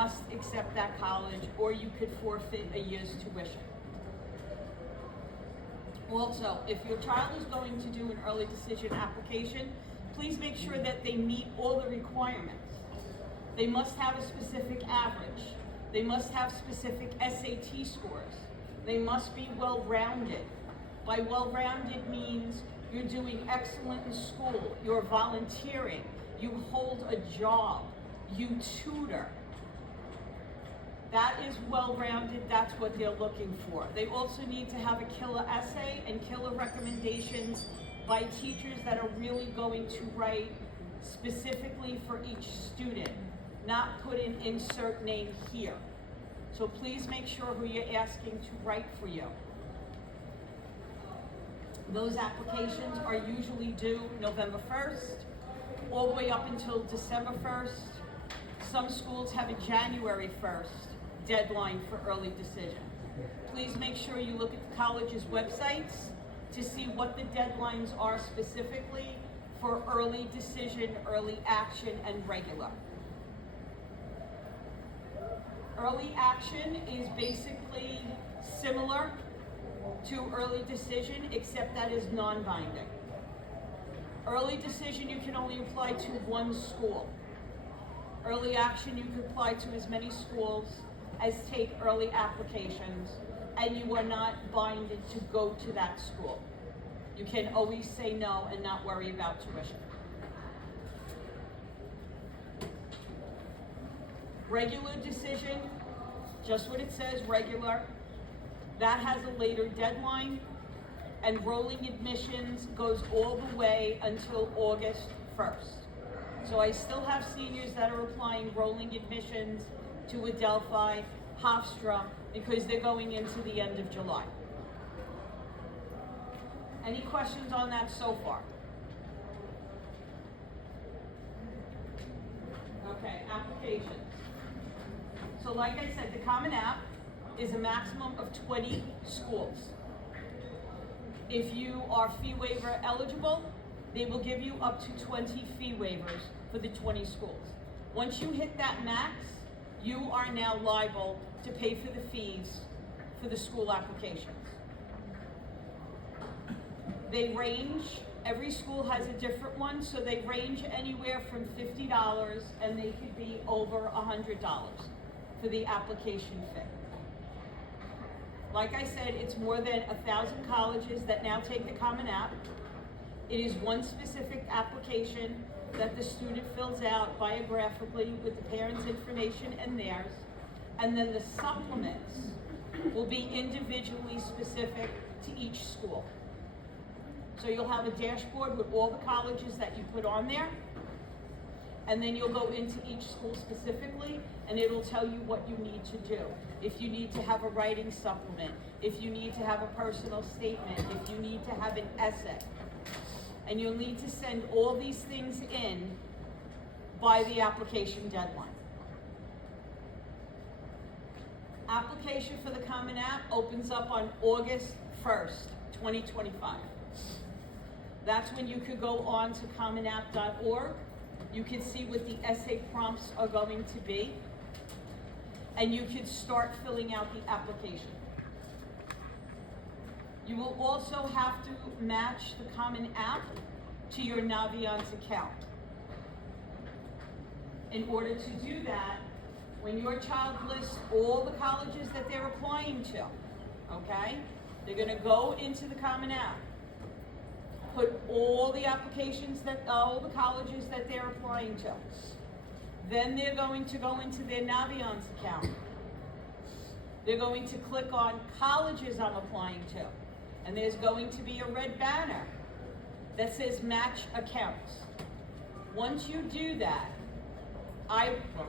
must accept that college, or you could forfeit a year's tuition. Also, if your child is going to do an early decision application, please make sure that they meet all the requirements. They must have a specific average. They must have specific SAT scores. They must be well-rounded. By well-rounded means you're doing excellent in school, you're volunteering, you hold a job, you tutor. That is well-rounded, that's what they're looking for. They also need to have a killer essay and killer recommendations by teachers that are really going to write specifically for each student, not put in insert name here. So please make sure who you're asking to write for you. Those applications are usually due November 1st, all the way up until December 1st. Some schools have a January 1st deadline for early decision. Please make sure you look at the college's websites to see what the deadlines are specifically for early decision, early action, and regular. Early action is basically similar to early decision, except that is non-binding. Early decision, you can only apply to one school. Early action, you can apply to as many schools as take early applications, and you are not binded to go to that school. You can always say no and not worry about tuition. Regular decision, just what it says, regular. That has a later deadline, and rolling admissions goes all the way until August 1st. So I still have seniors that are applying rolling admissions to Adelphi, Hofstra, because they're going into the end of July. Any questions on that so far? Okay, applications. So like I said, the Common App is a maximum of 20 schools. If you are fee waiver eligible, they will give you up to 20 fee waivers for the 20 schools. Once you hit that max, you are now liable to pay for the fees for the school applications. They range, every school has a different one, so they range anywhere from $50 and they could be over $100 for the application fee. Like I said, it's more than 1,000 colleges that now take the Common App. It is one specific application that the student fills out biographically with the parents' information and theirs, and then the supplements will be individually specific to each school. So you'll have a dashboard with all the colleges that you put on there, and then you'll go into each school specifically, and it'll tell you what you need to do. If you need to have a writing supplement, if you need to have a personal statement, if you need to have an essay. And you'll need to send all these things in by the application deadline. Application for the Common App opens up on August 1st, 2025. That's when you could go on to commonapp.org. You can see what the essay prompts are going to be, and you can start filling out the application. You will also have to match the Common App to your Naviance account. In order to do that, when your child lists all the colleges that they're applying to, okay, they're going to go into the Common App, put all the applications all the colleges that they're applying to. Then they're going to go into their Naviance account. They're going to click on colleges I'm applying to. And there's going to be a red banner that says match accounts. Once you do that,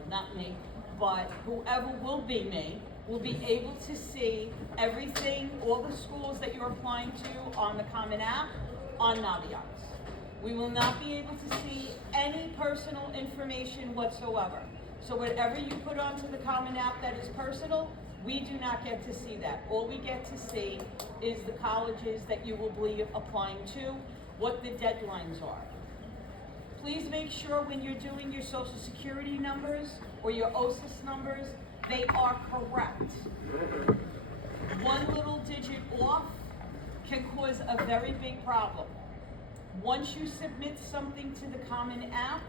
not me, but whoever will be me, will be able to see everything, all the schools that you're applying to on the Common App, on Naviance. We will not be able to see any personal information whatsoever. So whatever you put onto the Common App that is personal, we do not get to see that. All we get to see is the colleges that you will be applying to, what the deadlines are. Please make sure when you're doing your social security numbers or your OSIS numbers, they are correct. One little digit off can cause a very big problem. Once you submit something to the Common App,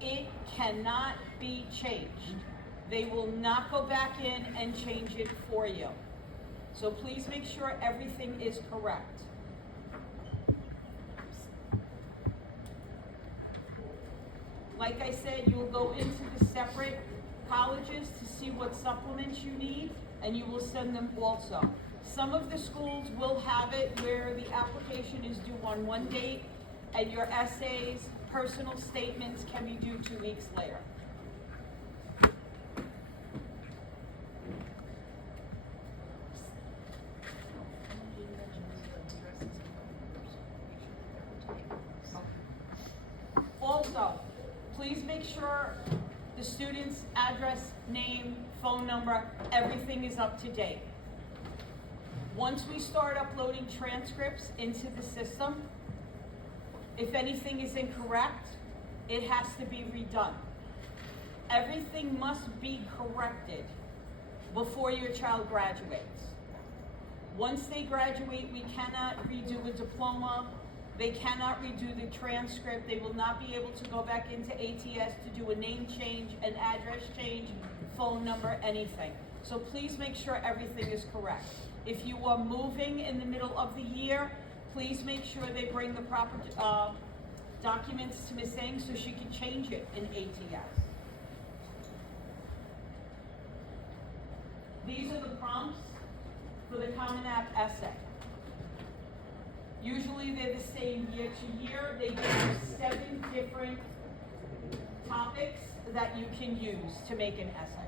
it cannot be changed. They will not go back in and change it for you. So please make sure everything is correct. Like I said, you will go into the separate colleges to see what supplements you need, and you will send them also. Some of the schools will have it where the application is due on one date, and your essays, personal statements can be due 2 weeks later. Also, please make sure the student's address, name, phone number, everything is up to date. Once we start uploading transcripts into the system, if anything is incorrect, it has to be redone. Everything must be corrected before your child graduates. Once they graduate, we cannot redo a diploma. They cannot redo the transcript. They will not be able to go back into ATS to do a name change, an address change, phone number, anything. So please make sure everything is correct. If you are moving in the middle of the year, please make sure they bring the proper documents to Ms. Ng so she can change it in ATS. These are the prompts for the Common App essay. Usually they're the same year to year. They give you 7 different topics that you can use to make an essay.